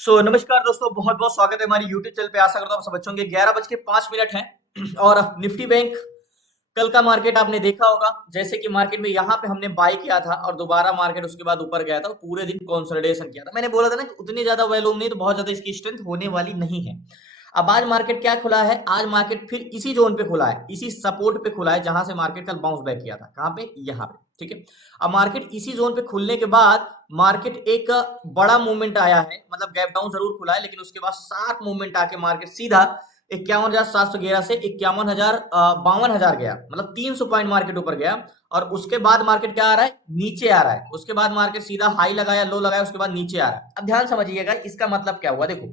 नमस्कार दोस्तों, बहुत बहुत स्वागत है हमारी यूट्यूब चैनल पे। आशा करता हूँ आप सब अच्छे होंगे। 11:05 हैं और निफ्टी बैंक कल का मार्केट आपने देखा होगा। जैसे कि मार्केट में यहाँ पे हमने बाय किया था और दोबारा मार्केट उसके बाद ऊपर गया था और पूरे दिन कंसोलिडेशन किया था। मैंने बोला था ना कि उतनी ज्यादा वॉल्यूम नहीं तो बहुत ज्यादा इसकी स्ट्रेंथ होने वाली नहीं है। अब आज मार्केट क्या खुला है? आज मार्केट फिर इसी जोन पे खुला है, इसी सपोर्ट पे खुला है जहां से मार्केट कल बाउंस बैक किया था। कहां पे? यहाँ पे। ठीक है। अब मार्केट इसी जोन पे खुलने के बाद मार्केट एक बड़ा मूवमेंट आया है, मतलब गैप डाउन जरूर खुला है लेकिन उसके बाद शार्प मूवमेंट आके मार्केट सीधा 51,711 से 52,052 गया, मतलब 300 पॉइंट मार्केट ऊपर गया। और उसके बाद मार्केट क्या आ रहा है? नीचे आ रहा है। उसके बाद मार्केट सीधा हाई लगाया, लो लगाया, उसके बाद नीचे आ रहा है। अब ध्यान समझिएगा इसका मतलब क्या हुआ। देखो,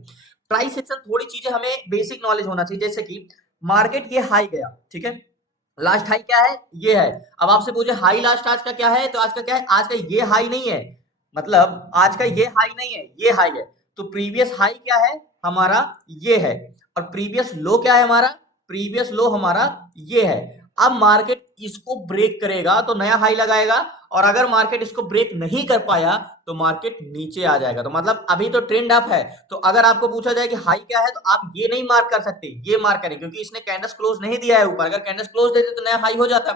प्राइस एक्शन थोड़ी चीजें हमें बेसिक नॉलेज होना चाहिए। जैसे कि मार्केट ये हाई गया, ठीक है, लास्ट हाई क्या है? ये है। अब आपसे पूछे हाई लास्ट आज का क्या है, तो आज का क्या है? आज का ये हाई नहीं है, मतलब आज का ये हाई नहीं है, ये हाई है। तो प्रीवियस हाई क्या है हमारा? ये है। और प्रीवियस लो क्या है हमारा? प्रीवियस लो हमारा ये है। अब मार्केट इसको ब्रेक करेगा तो नया हाई लगाएगा, और अगर मार्केट इसको ब्रेक नहीं कर पाया तो मार्केट नीचे आ जाएगा। तो मतलब अभी तो ट्रेंड अप है। तो अगर आपको पूछा जाए कि हाई क्या है, तो आप ये नहीं मार्क कर सकते, ये मार्क करें, क्योंकि इसने कैंडल्स क्लोज नहीं दिया है ऊपर। अगर कैंडल्स क्लोज देते तो नया हाई हो जाता।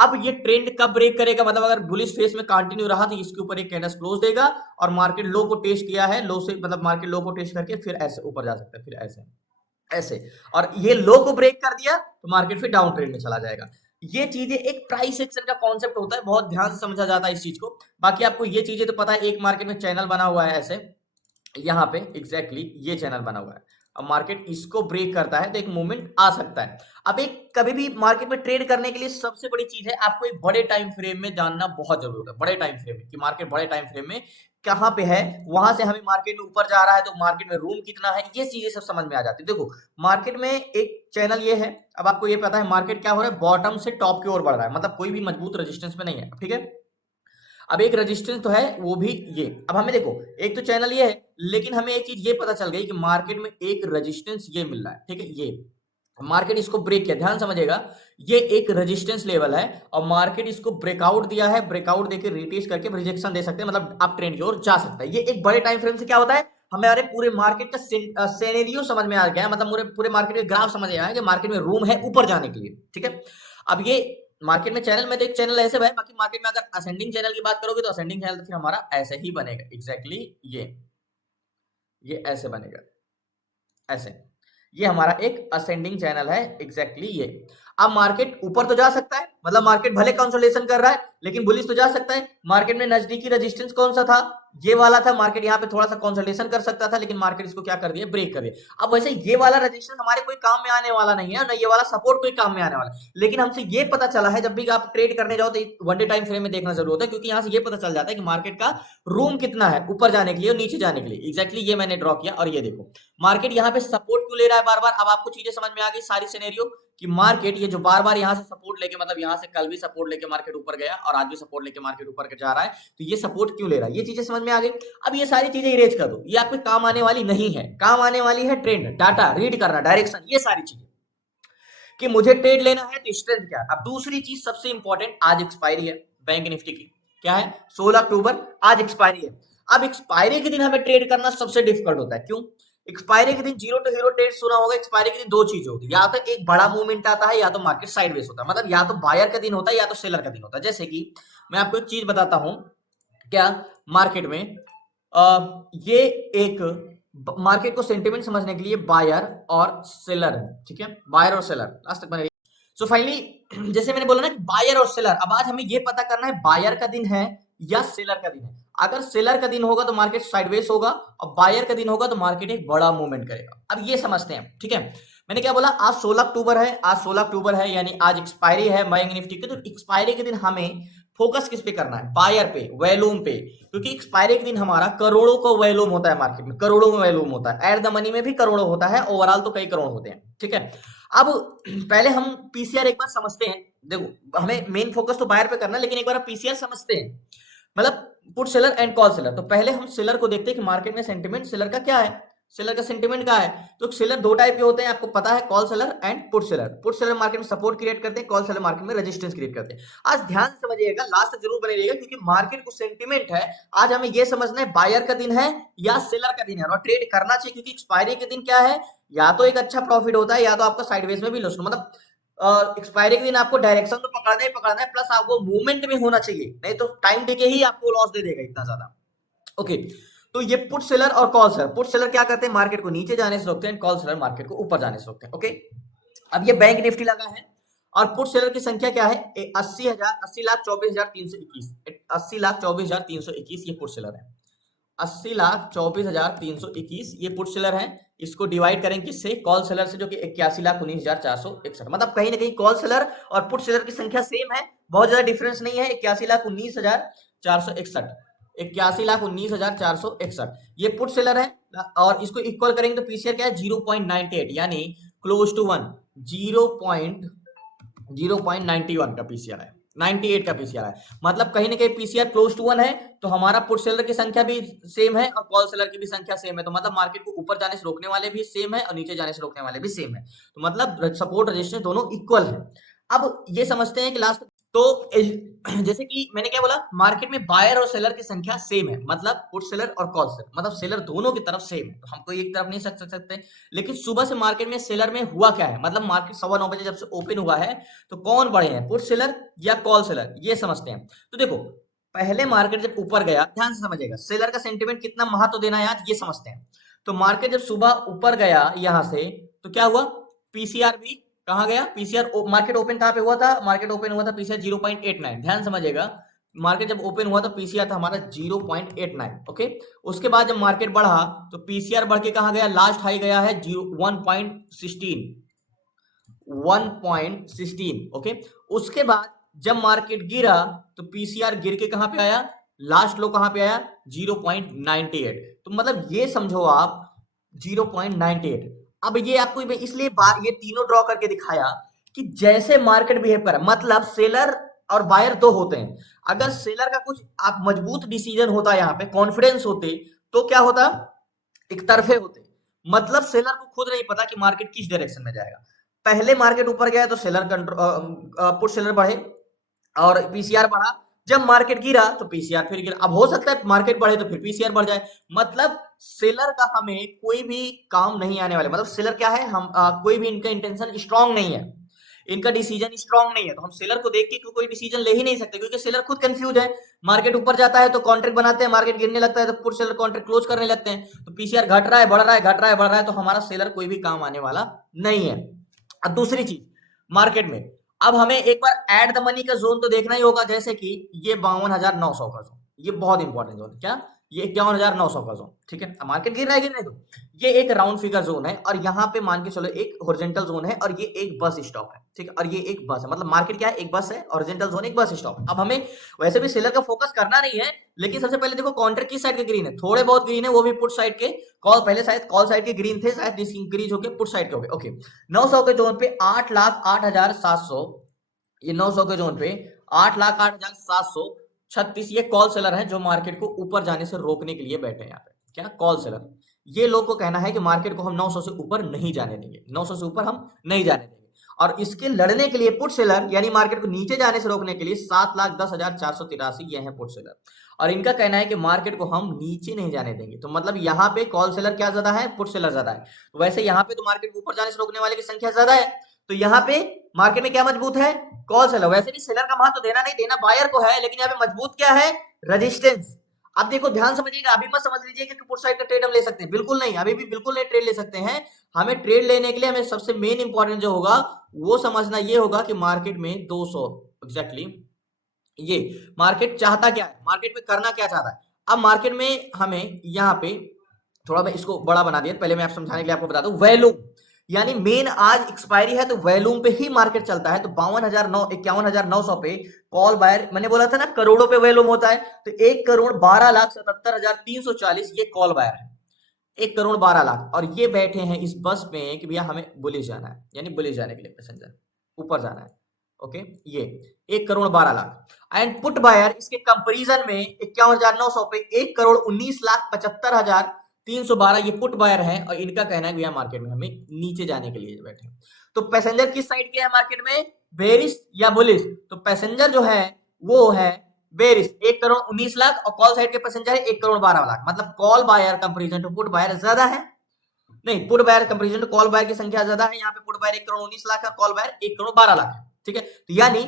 अब ये ट्रेंड कब ब्रेक करेगा? मतलब अगर बुलिश फेस में कंटिन्यू रहा तो इसके ऊपर एक कैंडल्स क्लोज देगा और मार्केट लो को टेस्ट किया है, लो से मतलब मार्केट लो को टेस्ट करके फिर ऐसे ऊपर जा सकता है, फिर ऐसे ऐसे, और ये लो को ब्रेक कर दिया तो मार्केट फिर डाउन ट्रेंड में चला जाएगा। ये चीजें एक प्राइस एक्शन का कॉन्सेप्ट होता है, बहुत ध्यान से समझा जाता है इस चीज को। बाकी आपको ये चीजें तो पता है, एक मार्केट में चैनल बना हुआ है ऐसे, यहाँ पे एग्जैक्टली ये चैनल बना हुआ है। अब मार्केट इसको ब्रेक करता है तो एक मूवमेंट आ सकता है। अब एक कभी भी मार्केट में ट्रेड करने के लिए सबसे बड़ी चीज है, आपको एक बड़े टाइम फ्रेम में जानना बहुत जरूरी है। बड़े टाइम फ्रेम में कि मार्केट बड़े टाइम फ्रेम में कहां पे है, वहां से हमें मार्केट में ऊपर जा रहा है तो मार्केट में रूम कितना है, ये चीजें सब समझ में आ जाती है। देखो, मार्केट में एक चैनल ये है। अब आपको ये पता है मार्केट क्या हो रहा है, बॉटम से टॉप की ओर बढ़ रहा है, मतलब कोई भी मजबूत रेजिस्टेंस में नहीं है। ठीक है। अब एक रेजिस्टेंस तो है वो भी ये। अब हमें देखो, एक तो चैनल ये है, लेकिन हमें एक चीज ये पता चल गई कि मार्केट में एक रेजिस्टेंस ये मिल रहा है। ठीक है, ये मार्केट इसको ब्रेक किया, ध्यान समझिएगा, ये एक रेजिस्टेंस लेवल है और मार्केट इसको ब्रेकआउट दिया है। ब्रेकआउट देकर रिटेस्ट करके रिजेक्शन दे सकते हैं, मतलब आप ट्रेंड की ओर जा सकता है। ये एक बड़े टाइम फ्रेम से क्या होता है, हमारे पूरे मार्केट का सिनेरियो समझ में आ गया, मतलब पूरे मार्केट के ग्राफ समझ में आया कि मार्केट में रूम है ऊपर जाने के लिए। ठीक है। अब ये मार्केट में चैनल में तो एक चैनल ऐसे है, बाकी मार्केट में अगर असेंडिंग चैनल की बात करोगे तो असेंडिंग चैनल तो फिर हमारा ऐसे ही बनेगा, एग्जैक्टली ये ऐसे बनेगा, ऐसे। ये हमारा एक असेंडिंग चैनल है, एग्जैक्टली ये। अब मार्केट ऊपर तो जा सकता है, मतलब मार्केट भले कंसोलिडेशन कर रहा है लेकिन बुलिश तो जा सकता है। मार्केट में नजदीकी रेजिस्टेंस कौन सा था? ये वाला था। मार्केट यहाँ पे थोड़ा सा कंसोलिडेशन कर सकता था लेकिन मार्केट इसको क्या कर दिया, ब्रेक कर दिया। अब वैसे ये वाला रेजिस्टेंस हमारे कोई काम में आने वाला नहीं है ना, ये वाला सपोर्ट कोई काम में आने वाला है। लेकिन हमसे ये पता चला है, जब भी आप ट्रेड करने जाओ तो वन डे टाइम फ्रेम में देखना जरूर होता है, क्योंकि यहाँ से ये पता चल जाता है कि मार्केट का रूम कितना है ऊपर जाने के लिए और नीचे जाने के लिए। एग्जैक्टली ये मैंने ड्रॉ किया और ये देखो मार्केट यहाँ पे सपोर्ट क्यों ले रहा है बार बार। अब आपको चीजें समझ में आ गई सारी सिनेरियो, कि मार्केट ये जो बार बार यहाँ से सपोर्ट लेके, मतलब यहाँ से कल भी सपोर्ट लेके मार्केट ऊपर गया और आज भी सपोर्ट लेके मार्केट ऊपर जा रहा है, तो ये सपोर्ट क्यों ले रहा है, ये चीजें समझ में आ गई। अब ये सारी चीजें इरेज कर दो, ये आपके काम आने वाली नहीं है। काम आने वाली है ट्रेंड, डाटा रीड करना, डायरेक्शन, ये सारी चीजें कि मुझे ट्रेड लेना है तो स्ट्रेंथ क्या है। अब दूसरी चीज सबसे इंपॉर्टेंट, आज एक्सपायरी है बैंक निफ्टी की, क्या है? 16 अक्टूबर, आज एक्सपायरी है। अब एक्सपायरी के दिन हमें ट्रेड करना सबसे डिफिकल्ट होता है। क्यों? एक्सपायरी के दिन जीरो टू हीरो ट्रेड सुना होगा। एक्सपायरी के दिन दो चीज होती है, या तो एक बड़ा मूवमेंट आता है या तो मार्केट साइडवेज होता है, मतलब या तो बायर का दिन होता है या तो सेलर का दिन होता है। जैसे कि मैं आपको एक चीज बताता हूं, क्या मार्केट में ये एक मार्केट को सेंटिमेंट समझने के लिए बायर और सेलर है। ठीक है, बायर और सेलर लास्ट तक बने। सो फाइनली जैसे मैंने बोला ना कि बायर और सेलर, अब आज हमें ये पता करना है बायर का दिन है या सेलर का दिन है। अगर सेलर का दिन होगा तो मार्केट साइडवेज होगा और बायर का दिन होगा तो मार्केट एक बड़ा मूवमेंट करेगा। अब ये समझते हैं। ठीक है, मैंने क्या बोला, आज 16 अक्टूबर है, आज 16 अक्टूबर है यानी आज एक्सपायरी है बैंक निफ्टी की। तो एक्सपायरी के दिन हमें फोकस किस पे करना है? बायर पे, वैल्यूम पे, क्योंकि एक्सपायरी के दिन हमारा करोड़ों का वैल्यूम होता है मार्केट में, करोड़ों में वैल्यूम होता है। एट द मनी में भी करोड़ों होता है, ओवरऑल तो कई करोड़ होते हैं। ठीक है। अब पहले हम पीसीआर एक बार समझते हैं। देखो, हमें मेन फोकस तो बायर पे करना है लेकिन एक बार पीसीआर समझते हैं, मतलब put seller and call seller. तो पहले हम सेलर को देखते हैं कि मार्केट में सेंटिमेंट सेलर का क्या है। सेलर का सेंटिमेंट क्या है? तो सेलर दो टाइप के होते हैं, आपको पता है, call seller and put seller. Put seller market में सपोर्ट क्रिएट करते हैं, कॉल सेलर मार्केट में रेजिस्टेंस क्रिएट करते हैं। आज ध्यान से समझिएगा, लास्ट तक जरूर बने रहिएगा, क्योंकि मार्केट को सेंटिमेंट है। आज हमें यह समझना है बायर का दिन है या सेलर का दिन है, और ट्रेड करना चाहिए, क्योंकि एक्सपायरी के दिन क्या है, या तो एक अच्छा प्रॉफिट होता है या तो आपका साइडवेज में भी लॉस, मतलब एक्सपायरी के दिन आपको डायरेक्शन तो पकड़ना है, प्लस आपको मूवमेंट में होना चाहिए, नहीं तो टाइम देके ही आपको लॉस दे देगा इतना ज्यादा। ओके, तो ये पुट सेलर और कॉल सेलर। पुट सेलर क्या करते हैं, मार्केट को नीचे जाने से रोकते हैं, कॉल सेलर मार्केट को ऊपर जाने से रोकते हैं। ओके, अब ये बैंक निफ्टी लगा है और पुट सेलर की संख्या क्या है, 80,24,321, 80,24,321 ये पुट सेलर है। 80,24,321 ये पुट सेलर है। इसको डिवाइड करेंगे किससे, कॉल सेलर से, जो कि 81,19,461। मतलब कहीं ना कहीं कॉल सेलर और पुट सेलर की संख्या सेम है, बहुत ज्यादा डिफरेंस नहीं है। 81,19,461, 81,19,461 ये पुट सेलर है। और इसको इक्वल करेंगे तो पीसीआर क्या है, 0.98, यानी क्लोज टू 1, 0.91 का पीसीआर है, 98 का पीसीआर है। मतलब कहीं ना कहीं पीसीआर क्लोज टू 1 है, तो हमारा पुट सेलर की संख्या भी सेम है और कॉल सेलर की भी संख्या सेम है। तो मतलब मार्केट को ऊपर जाने से रोकने वाले भी सेम है और नीचे जाने से रोकने वाले भी सेम है। तो मतलब सपोर्ट रेजिस्टेंस दोनों इक्वल है। अब ये समझते हैं कि लास्ट, तो जैसे कि मैंने क्या बोला, मार्केट में बायर और सेलर की संख्या सेम है, मतलब पुट सेलर और कॉल सेलर, मतलब सेलर दोनों की तरफ सेम है, तो हमको एक तरफ नहीं सक सकते। लेकिन सुबह से मार्केट में सेलर में हुआ क्या है, मतलब मार्केट 9:15 बजे जब से ओपन हुआ है, तो कौन बढ़े हैं, पुट सेलर या कॉल सेलर, ये समझते हैं। तो देखो, पहले मार्केट जब ऊपर गया, ध्यान से समझिएगा, सेलर का सेंटिमेंट कितना महत्व देना है आज ये समझते हैं। तो मार्केट जब सुबह ऊपर गया यहां से, तो क्या हुआ, पीसीआर भी कहां गया, पीसीआर मार्केट ओपन कहां पे हुआ था, मार्केट ओपन हुआ था पीसीआर 0.89। ध्यान समझिएगा, मार्केट जब ओपन हुआ तो पीसीआर था हमारा 0.89। ओके, उसके बाद जब मार्केट बढ़ा तो पीसीआर बढ़ के कहां गया, लास्ट हाई गया है 1.16, 1.16। ओके, उसके बाद जब मार्केट गिरा तो पीसीआर गिर के कहां पे आया, लास्ट लो कहां पे आया, 0.98। तो मतलब ये समझो आप 0.98। अब ये आपको इसलिए ये तीनों ड्रॉ करके दिखाया कि जैसे मार्केट बिहेव कर रहा है, मतलब सेलर और बायर दो होते हैं। अगर सेलर का कुछ आप मजबूत डिसीजन होता है, यहाँ पे कॉन्फिडेंस होते, तो क्या होता, एक तरफे होते। मतलब सेलर को खुद नहीं पता कि मार्केट किस डायरेक्शन में जाएगा। पहले मार्केट ऊपर गया तो सेलर कंट्रोल, पुट सेलर बढ़े और पीसीआर बढ़ा। जब मार्केट गिरा तो पीसीआर फिर गिरा। अब हो सकता है मार्केट बढ़े तो फिर पीसीआर बढ़ जाए। मतलब सेलर का हमें कोई भी काम नहीं आने वाले, मतलब सेलर क्या है, हम कोई भी इनका इंटेंशन स्ट्रांग नहीं है, इनका डिसीजन स्ट्रांग नहीं है, तो हम सेलर को देख के कोई डिसीजन ले ही नहीं सकते, क्योंकि सेलर खुद कंफ्यूज है। मार्केट ऊपर जाता है तो कॉन्ट्रैक्ट बनाते हैं, मार्केट गिरने लगता है तो पुट सेलर कॉन्ट्रैक्ट क्लोज करने लगते हैं। तो पीसीआर घट रहा है, बढ़ रहा है, घट रहा है, बढ़ रहा है, तो हमारा सेलर कोई भी काम आने वाला नहीं है। अब दूसरी चीज, मार्केट में अब हमें एक बार एड द मनी का जोन तो देखना ही होगा। जैसे कि ये 52,900 का जोन, ये बहुत इंपॉर्टेंट जोन है। क्या, ये 51,900 का जोन, ठीक है। मार्केट गिर रहा है, गिरने दो, ये एक राउंड फिगर जोन है, और यहाँ पे मान के चलो एक हॉरिजॉन्टल जोन है, और ये एक बस स्टॉप है, ठीक है। और ये एक बस है, मतलब मार्केट क्या है, एक बस है, हॉरिजॉन्टल जोन एक बस स्टॉप है। अब हमें वैसे भी सेलर का फोकस करना नहीं है, लेकिन सबसे पहले देखो कॉन्ट्रैक्ट किस साइड के ग्रीन है, थोड़े बहुत ग्रीन है, वो भी पुट साइड के। कॉल पहले शायद कॉल साइड के ग्रीन थे, शायद इंक्रीज होकर पुट साइड के हो गए। ओके, 900 के जोन पे 8,08,700, ये 900 के जोन पे 8,08,736 ये कॉल सेलर है, जो मार्केट को ऊपर जाने से रोकने के लिए बैठे हैं यहाँ पे। क्या, कॉल सेलर। ये लोग को कहना है कि मार्केट को हम 900 से ऊपर नहीं जाने देंगे, 900 से ऊपर हम नहीं जाने देंगे। और इसके लड़ने के लिए पुट सेलर, यानी मार्केट को नीचे जाने से रोकने के लिए 7,10,483 ये है पुट सेलर। और इनका कहना है कि मार्केट को हम नीचे नहीं जाने देंगे। तो मतलब यहाँ पे कॉल सेलर क्या ज्यादा है, पुट सेलर ज्यादा है। तो वैसे यहाँ पे तो मार्केट को ऊपर जाने से रोकने वाले की संख्या ज्यादा है, तो यहाँ पे मार्केट में क्या मजबूत है, कॉल सेलर। वैसे भी सेलर का महत्व देना नहीं देना बायर को है, लेकिन यहाँ पे मजबूत क्या है, रेजिस्टेंस। अब देखो ध्यान समझिएगा, अभी मत समझ लीजिए कि पुट साइड का ट्रेड हम ले सकते हैं, बिल्कुल नहीं, अभी भी बिल्कुल नहीं ट्रेड ले सकते हैं। हमें ट्रेड लेने के लिए हमें सबसे मेन इंपॉर्टेंट जो होगा वो समझना ये होगा कि मार्केट में 200 एग्जैक्टली ये मार्केट चाहता क्या है, मार्केट में करना क्या चाहता है। अब मार्केट में हमें यहाँ पे थोड़ा मैं इसको बड़ा बना दिया, पहले मैं आप समझाने के लिए आपको बता दूं, वैल्यूम, यानी मेन आज एक्सपायरी है तो वैल्यूम पे ही मार्केट चलता है। तो 51,900 पे कॉल बायर, मैंने बोला था ना करोड़ों पे वैल्यूम होता है, तो 1,12,77,340 ये कॉल बायर है, 1,12,00,000। और ये बैठे हैं इस बस में कि भैया हमें बुलिश जाना है, यानी बुलिश जाने के लिए पैसेंजर ऊपर जाना है। ओके, ये 1,12,00,000 एंड पुट बायर इसके कंपैरिजन में 51,900 पे 1,19,75,000 312 ये पुट बायर है और इनका कहना है कि भैया मार्केट में हमें नीचे जाने के लिए बैठे। तो पैसेंजर किस साइड के है मार्केट में, बेरिश या बुलिश? तो पैसेंजर जो है वो है बेरिश 1,19,00,000 और कॉल साइड के पैसेंजर है 1,12,00,000। मतलब call buyer comparison to put buyer ज्यादा है, नहीं put buyer comparison to call buyer की संख्या ज्यादा है। यहाँ पे पुट बायर 1,19,00,000 है, कॉल बायर 1,12,00,000 है। ठीक है, तो यानी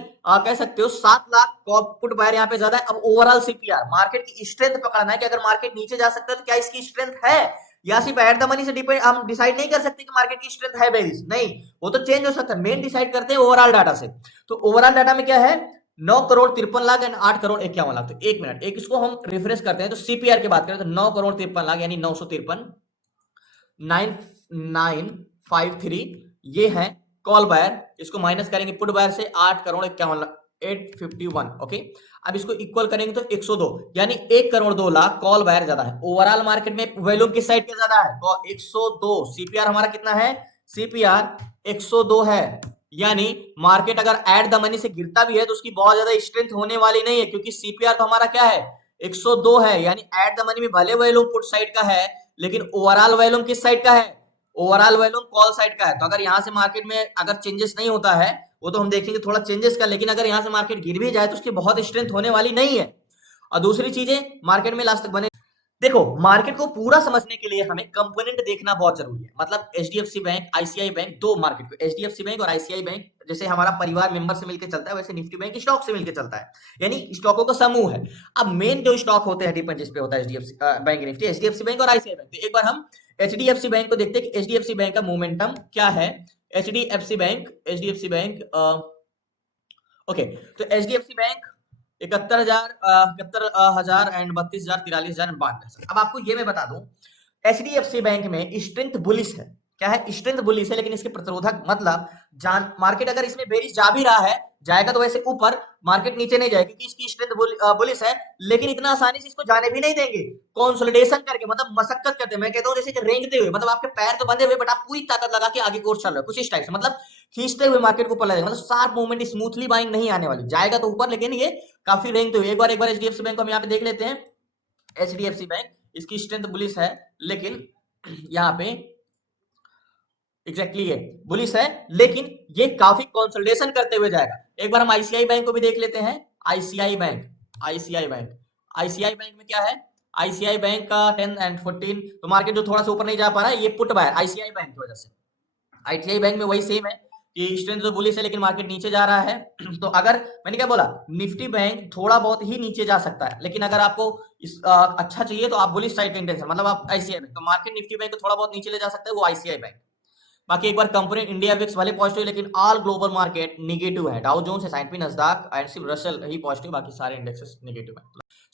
कह सकते हो 7 लाख पुट बायर यहाँ पे ज्यादा है। अब ओवरऑल सीपीआर मार्केट की स्ट्रेंथ पकड़ना है कि अगर मार्केट नीचे जा सकता है तो क्या इसकी स्ट्रेंथ है, या सिर्फ एट द मनी से डिपेंड हम डिसाइड नहीं कर सकते कि मार्केट की स्ट्रेंथ है बेरिश, नहीं वो तो चेंज हो सकता है। मेन डिसाइड करते हैं ओवरऑल डाटा से। तो ओवरऑल डाटा में क्या है, 9,53,00,000 एंड 8,51,00,000। तो एक मिनट, एक इसको हम रिफ्रेश करते हैं। तो सीपीआर की बात करें तो 9,53,00,000 यानी 953,953 ये है कॉल बायर। इसको माइनस करेंगे पुट बायर से 8,51,00,000 851। ओके, अब इसको इक्वल करेंगे तो 102 यानी 1,02,00,000 कॉल बायर ज्यादा है। ओवरऑल मार्केट में वॉल्यूम किस साइड पे ज्यादा है, तो 102। सीपीआर हमारा कितना है, सीपीआर 102 है। यानी मार्केट अगर एट द मनी से गिरता भी है तो उसकी बहुत ज्यादा स्ट्रेंथ होने वाली नहीं है, क्योंकि सीपीआर तो हमारा क्या है 102 है। यानी एट द मनी में भले वॉल्यूम पुट साइड का है लेकिन ओवरऑल वॉल्यूम किस साइड का है, ओवरऑल वॉल्यूम कॉल साइड का है। तो अगर यहां से मार्केट में अगर चेंजेस नहीं होता है, वो तो हम देखेंगे थोड़ा चेंजेस का, लेकिन अगर यहां से मार्केट गिर भी जाए तो उसकी बहुत स्ट्रेंथ होने वाली नहीं है। और दूसरी चीजें मार्केट में लास्ट तक बने, देखो मार्केट को पूरा समझने के लिए हमें कंपोनेंट देखना बहुत जरूरी है। मतलब एचडीएफसी बैंक, आईसीआई बैंक, दो मार्केट को, एचडीएफसी बैंक और आईसीआई बैंक जैसे हमारा परिवार मेंबर से मिलकर चलता है, वैसे निफ्टी बैंक स्टॉक से मिलकर चलता है, यानी स्टॉकों का समूह है। अब मेन जो स्टॉक होते हैं डिपेंड जिस पे होता है HDFC bank Nifty, HDFC bank और आईसीआई बैंक। तो एक बार हम एचडीएफसी बैंक को देखते हैं कि एचडीएफसी बैंक का मोमेंटम क्या है। एचडीएफसी बैंक ओके, तो एचडीएफसी बैंक 71,000 एंड 32,000 43,000 92,000। अब आपको ये मैं बता दूं एचडीएफसी बैंक में स्ट्रेंथ बुलिश है। क्या है, स्ट्रेंथ बुलिश है, लेकिन इसके प्रतिरोधक मतलब जान मार्केट अगर इसमें बेरिश जा भी रहा है जाएगा तो वैसे ऊपर, मार्केट नीचे नहीं जाएगा क्योंकि इसकी स्ट्रेंथ बुलिश है। लेकिन इतना आसानी से इसको जाने भी नहीं देंगे, कंसोलिडेशन करके मतलब मशक्कत करते हैं। मैं कहता हूं जैसे कि रेंगते हुए, मतलब आपके पैर तो बंधे हुए बट आप पूरी ताकत लगा के आगे कोर्स चल रहे हो, कुछ इस टाइप से, मतलब खींचते हुए मार्केट को ऊपर लगेगा। मतलब शार्प मूवमेंट, स्मूथली बाइंग नहीं आने वाली, जाएगा तो ऊपर लेकिन ये काफी रेंगते हुए। एक बार एचडीएफसी बैंक को हम यहाँ पे देख लेते हैं। एचडीएफसी बैंक इसकी स्ट्रेंथ बुलिश है, लेकिन यहाँ पे एग्जैक्टली ये बुलिश है, लेकिन ये काफी कंसोलिडेशन करते हुए जाएगा। एक बार हम आईसीआई बैंक को भी देख लेते हैं। आईसीआई बैंक में क्या है, आईसीआई बैंक का 10 एंड 14। तो मार्केट जो थोड़ा सा ऊपर नहीं जा पा रहा है ये पुट बायर आईसीआई बैंक की वजह से। आईटीआई बैंक में वही सेम है कि स्ट्रेंथ तो बुलिश है लेकिन मार्केट नीचे जा रहा है। तो अगर मैंने क्या बोला, निफ्टी बैंक थोड़ा बहुत ही नीचे जा सकता है, लेकिन अगर आपको अच्छा चाहिए तो आप बुलिश साइड का इंटेंशन, मतलब आप आईसीआई बैंक, तो मार्केट निफ्टी बैंक को थोड़ा बहुत नीचे ले जा सकता है, वो आईसीआई बैंक। बाकी एक बार कंपनी इंडिया विक्स वाले पॉजिटिव, लेकिन ऑल ग्लोबल मार्केट नेगेटिव है। डाउ जोन्स, S&P, नस्डैक एंड सिर्फ रसेल ही पॉजिटिव, बाकी सारे इंडेक्सेस नेगेटिव है।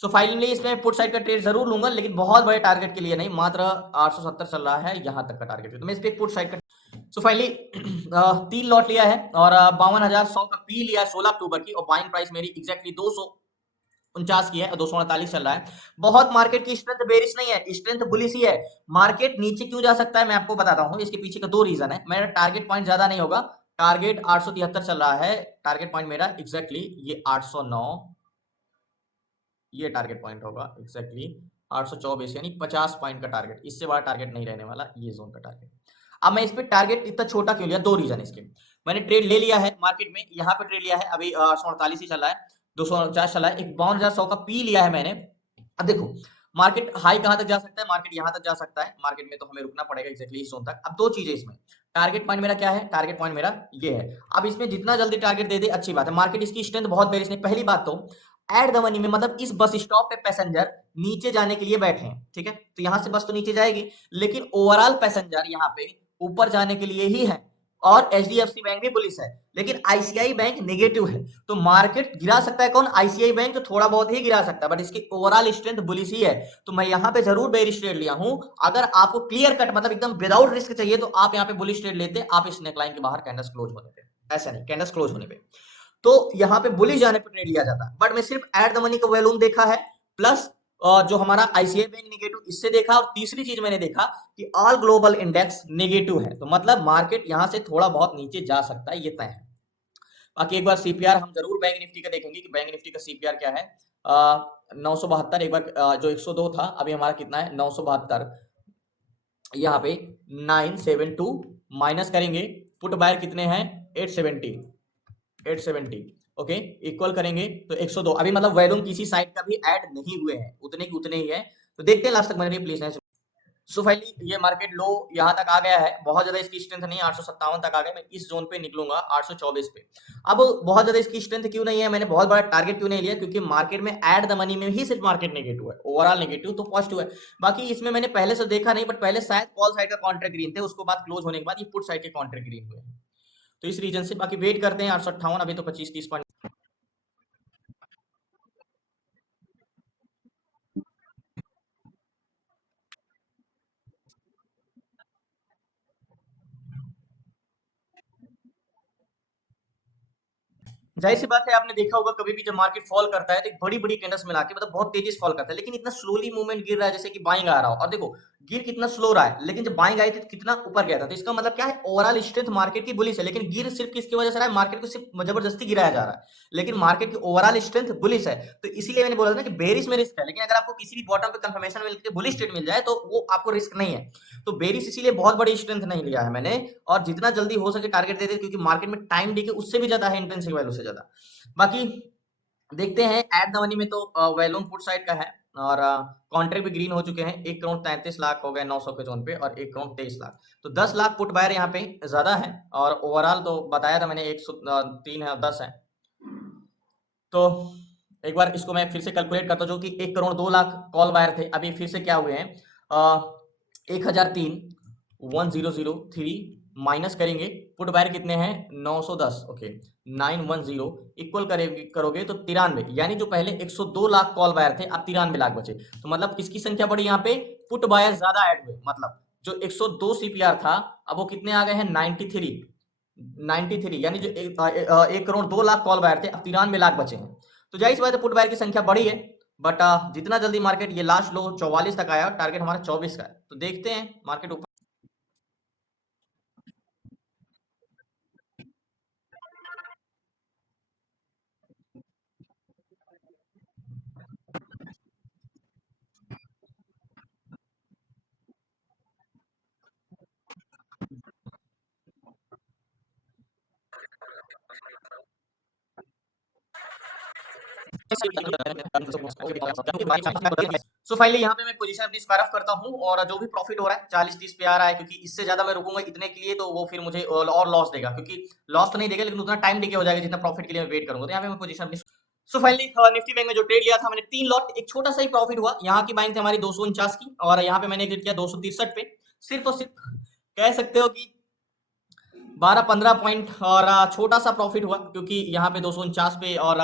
सो फाइनली इसमें पुट साइड का ट्रेड जरूर लूंगा, लेकिन बहुत बड़े टारगेट के लिए नहीं, मात्र 870 चल रहा है यहां तक का टारगेट, तो मैं इस पे पुट साइड का। सो फाइनली 3 लॉट लिया है और 52,100 का पी लिया है 16 अक्टूबर की, और बाइंग प्राइस मेरी एग्जैक्टली 249 की है और 248 चल रहा है। बहुत मार्केट की स्ट्रेंथ बेरिश नहीं है, स्ट्रेंथ बुलिश ही है। मार्केट नीचे क्यों जा सकता है मैं आपको बताता हूं, इसके पीछे का 2 रीजन है। मेरा टारगेट पॉइंट ज्यादा नहीं होगा, टारगेट 873 चल रहा है, टारगेट पॉइंट मेरा एग्जैक्टली ये 809, ये टारगेट पॉइंट होगा एग्जैक्टली 824, यानी 50 पॉइंट का टारगेट, इससे बड़ा टारगेट नहीं रहने वाला ये जोन का टारगेट। अब मैं इस पे टारगेट इतना छोटा क्यों लिया, 2 रीजन इसके। मैंने ट्रेड ले लिया है मार्केट में, यहाँ पे ट्रेड लिया है अभी 848 ही चल रहा है, 249 चला है, एक 52,100 का पी लिया है मैंने। अब देखो मार्केट हाई कहां तक जा सकता है, मार्केट यहां तक जा सकता है, मार्केट में तो हमें रुकना पड़ेगा एग्जैक्टली इस जोन तक। अब 2 चीजें इसमें, टारगेट पॉइंट मेरा क्या है, टारगेट पॉइंट मेरा ये है। अब इसमें जितना जल्दी टारगेट दे दे अच्छी बात है। मार्केट इसकी स्ट्रेंथ बहुत बेरिश नहीं, पहली बात तो एट द मनी में, मतलब इस बस स्टॉप पे पैसेंजर नीचे जाने के लिए बैठे हैं, ठीक है, तो यहां से बस तो नीचे जाएगी, लेकिन ओवरऑल पैसेंजर यहाँ पे ऊपर जाने के लिए ही है। और एचडीएफसी बैंक भी बुलिश है, लेकिन आईसीआई बैंक नेगेटिव है, तो मार्केट गिरा सकता है कौन, आईसीआई बैंक, तो थोड़ा बहुत ही गिरा सकता है, बट इसकी ओवरऑल स्ट्रेंथ बुलिश ही है। तो मैं यहाँ पे जरूर बेरिश ट्रेड लिया हूं। अगर आपको क्लियर कट मतलब एकदम विदाउट रिस्क चाहिए तो आप यहाँ पे बुलिश ट्रेड लेते, आप इस नेकलाइन के बाहर कैंडल्स क्लोज होने पे, ऐसा नहीं कैंडल्स क्लोज होने पे, तो यहाँ पे बुलिश जाने पे ट्रेड लिया जाता है। बट मैं सिर्फ एट द मनी का वॉल्यूम देखा है, प्लस जो हमारा आईसीआई बैंक नेगेटिव इससे देखा, और तीसरी चीज मैंने देखा कि ऑल ग्लोबल इंडेक्स नेगेटिव है, तो मतलब मार्केट यहां से थोड़ा बहुत नीचे जा सकता है, ये तय है। बाकी एक बार सीपीआर हम जरूर बैंक निफ्टी का देखेंगे कि बैंक निफ्टी का सीपीआर क्या है। 972, एक बार जो 102 था अभी हमारा कितना है 972, यहाँ पे 972 माइनस करेंगे, पुट बायर कितने हैं 870 ओके, इक्वल करेंगे तो 102। अभी मतलब वॉल्यूम किसी साइड का भी ऐड नहीं हुए हैं, उतने की उतने ही है। तो देखते हैं लास्ट तक बने रहिए प्लीज। सो फाइनली ये मार्केट लो यहाँ तक आ गया है, बहुत ज्यादा इसकी स्ट्रेंथ नहीं है, 857 तक आ गया। मैं इस जोन पे निकलूंगा 824 पे। अब बहुत ज्यादा इसकी स्ट्रेंथ क्यों नहीं है, मैंने बहुत बड़ा टारगेट क्यों नहीं लिया, क्योंकि मार्केट में एट द मनी में ही सिर्फ मार्केट नेगेटिव है, ओवरऑल नेगेटिव तो पॉजिटिव है। बाकी इसमें मैंने पहले से देखा नहीं, बट पहले शायद कॉल साइड का कॉन्ट्रैक्ट ग्रीन थे, उसको बाद क्लोज होने के बाद ये पुट साइड के कॉन्ट्रैक्ट ग्रीन हुए हैं। तो इस रीजन से बाकी वेट करते हैं 858, अभी तो 25-30 पॉइंट। जाहिर सी बात है, आपने देखा होगा कभी भी जब मार्केट फॉल करता है तो एक बड़ी बड़ी कैंडल्स मिला के मतलब बहुत तेजी से फॉल करता है, लेकिन इतना स्लोली मूवमेंट गिर रहा है जैसे कि बाइंग आ रहा हो। और देखो गिर कितना स्लो रहा है, लेकिन जब बाइंग आई थी तो कितना ऊपर गया था। तो इसका मतलब क्या है, ओवरऑल स्ट्रेंथ मार्केट की बुलिश है, लेकिन गिर सिर्फ किसकी वजह से रहा है, मार्केट को सिर्फ जबरदस्ती गिराया जा रहा है। लेकिन मार्केट की ओवरऑल स्ट्रेंथ बुलिश है। तो इसीलिए मैंने बोला था ना कि बेरिश में रिस्क है, लेकिन अगर आपको किसी भी बॉटम पे कंफर्मेशन मिल के बुलिश ट्रेड मिल जाए तो वो आपको रिस्क नहीं है। तो बेरिश इसीलिए बहुत बड़ी स्ट्रेंथ नहीं लिया है मैंने, और जितना जल्दी हो सके टारगेट दे दे, क्योंकि मार्केट में टाइम डी के उससे भी ज्यादा है, इंटेंसिव वैल्यू से ज्यादा। बाकी देखते हैं एट द मनी में तो वैल्यूम पुट साइड का है, और कॉन्ट्रैक्ट भी ग्रीन हो चुके हैं। 1,33,00,000 हो गए 900 के जोन पे, और 1,23,00,000, तो 10 लाख पुट बायर यहाँ पे ज्यादा है। और ओवरऑल तो बताया था मैंने 103 है और 10 है। तो एक बार इसको मैं फिर से कैलकुलेट करता हूँ, जो कि 1,02,00,000 कॉल बायर थे, अभी फिर से क्या हुए हैं 1,03,1,003 माइनस करेंगे, पुट बायर कितने हैं 910 ओके, 910 इक्वल करोगे तो 93, यानी जो पहले 102 लाख कॉल बायर थे अब 93 लाख बचे। तो मतलब किसकी संख्या बढ़ी यहाँ पे, पुट बायर ज्यादा ऐड हुए। मतलब जो 102 सीपीआर था अब वो कितने आ गए हैं 93, यानी जो 1,02,00,000 कॉल बायर थे अब 93 लाख बचे हैं। तो जाहिर सी बात है पुट बायर की संख्या बढ़ी है, बट जितना जल्दी मार्केट ये लास्ट लो 44 तक आया, टारगेट हमारा 24 का है। तो देखते हैं मार्केट ऊपर। सो फाइनली यहाँ पे मैं पोजीशन अपनी स्क्वायर ऑफ करता हूँ, और जो भी प्रॉफिट हो रहा है 40-30 पे आ रहा है, क्योंकि इससे ज्यादा मैं रुकूंगा इतने के लिए तो वो फिर मुझे और लॉस देगा, क्योंकि लॉस तो नहीं देगा लेकिन उतना टाइम डिके हो जाएगा जितना प्रॉफिट के लिए मैं वेट करूंगा। तो यहाँ पे मैं पोजीशन अपनी। सो फाइनली निफ्टी बैंक में जो ट्रेड लिया था मैंने 3 लॉट, एक छोटा सा ही प्रॉफिट हुआ। यहाँ की बाइंग थी हमारी 249 की, और यहाँ पे मैंने एग्जिट किया 263 पे। सिर्फ और सिर्फ कह सकते हो कि 12-15 पॉइंट, और छोटा सा प्रॉफिट हुआ क्योंकि यहाँ पे 249 पे। और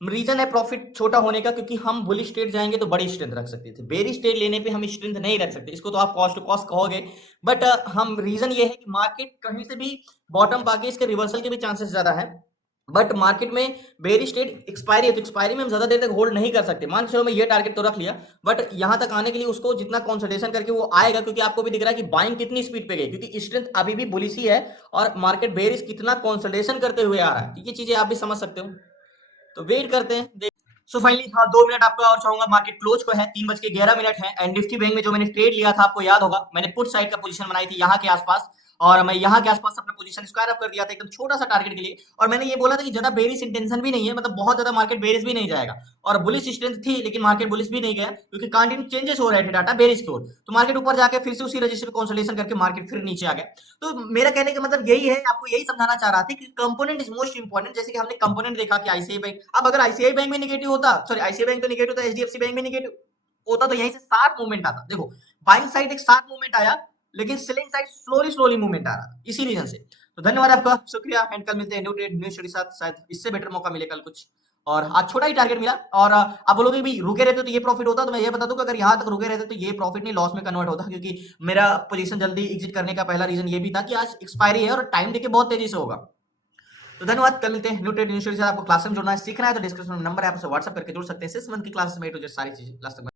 रीजन है प्रॉफिट छोटा होने का, क्योंकि हम बुलिश ट्रेड जाएंगे तो बड़ी स्ट्रेंथ रख सकते थे, बेरिश ट्रेड लेने पे हम स्ट्रेंथ नहीं रख सकते। इसको तो आप कॉस्ट टू कॉस्ट कहोगे, बट हम रीजन ये है कि मार्केट कहीं से भी बॉटम पाके इसके रिवर्सल के भी चांसेस ज्यादा है। बट मार्केट में बेरिश ट्रेड एक्सपायरी है, तो एक्सपायरी में हम ज्यादा देर तक होल्ड नहीं कर सकते। मान चलो मैं ये टारगेट तो रख लिया, बट यहां तक आने के लिए उसको जितना कंसोलिडेशन करके वो आएगा, क्योंकि आपको भी दिख रहा है कि बाइंग कितनी स्पीड पे गई, क्योंकि स्ट्रेंथ अभी भी बुलिश ही है, और मार्केट बेरिश कितना कंसोलिडेशन करते हुए आ रहा है, ये चीजें आप भी समझ सकते हो। तो वेट करते हैं। सो फाइनली हाँ 2 मिनट आपका और चाहूंगा, मार्केट क्लोज को है 3:11 है। एंड निफ्टी बैंक में जो मैंने ट्रेड लिया था आपको याद होगा, मैंने पुट साइड का पोजीशन बनाई थी यहाँ के आसपास, और मैं यहाँ के आसपास अपना पोजीशन स्क्वायर अप कर दिया था एकदम छोटा सा टारगेट के लिए। और मैंने ये बोला था कि ज्यादा बेरिश इंटेंशन भी नहीं है, मतलब बहुत ज्यादा मार्केट बेरिश भी नहीं जाएगा, और बुलिश स्ट्रेंथ थी लेकिन मार्केट बुलिश भी नहीं गया, क्योंकि कंटिन्यू चेंजेस हो रहे थे डाटा बेरिश की ओर। तो मार्केट ऊपर जाके फिर से उसी रजिस्टर पे कंसोलिडेशन करके मार्केट फिर नीचे आ गया। तो मेरा कहने का मतलब यही है, आपको यही समझाना चाह रहा था कि कंपोनेंट इज मोस्ट इंपॉर्टेंट। जैसे कि हमने कंपोनेंट देखा कि आईसीआई बैंक, अब अगर आईसीआई बैंक में निगेटिव होता, सॉरी आईसीआई बैंक तो निगेटिव था, एचडीएफसी बैंक में निगेटिव होता, तो यहीं से शार्प मूवमेंट आता। देखो बाइंग साइड एक शार्प मूवमेंट आया, लेकिन selling side slowly slowly movement आ रहा, इसी रीजन से। तो धन्यवाद आपका, शुक्रिया। एंड कल मिलते हैं न्यू ट्रेड न्यू स्टडी साथ, शायद इससे बेटर मौका मिले कल कुछ। और आज छोटा ही टारगेट मिला, और आप बोलोगे भी रुके रहते तो ये प्रॉफिट होता, तो मैं ये बता दूं कि अगर यहाँ तक रुके रहते तो ये प्रॉफिट नहीं लॉस में कन्वर्ट होता, क्योंकि मेरा पोजीशन जल्दी एग्जिट करने का पहला रीजन ये भी था कि आज एक्सपायरी है और टाइम देके बहुत तेजी से होगा। तो धन्यवाद, कल मिलते हैं न्यू ट्रेड न्यू स्टडी। आपको क्लास में जुड़ना है, सीखना है तो डिस्क्रिप्शन में नंबर है, आप उसे व्हाट्सएप करके जुड़ सकते हैं। 6 मंथ की क्लास में A to Z सारी चीजें लास्ट तक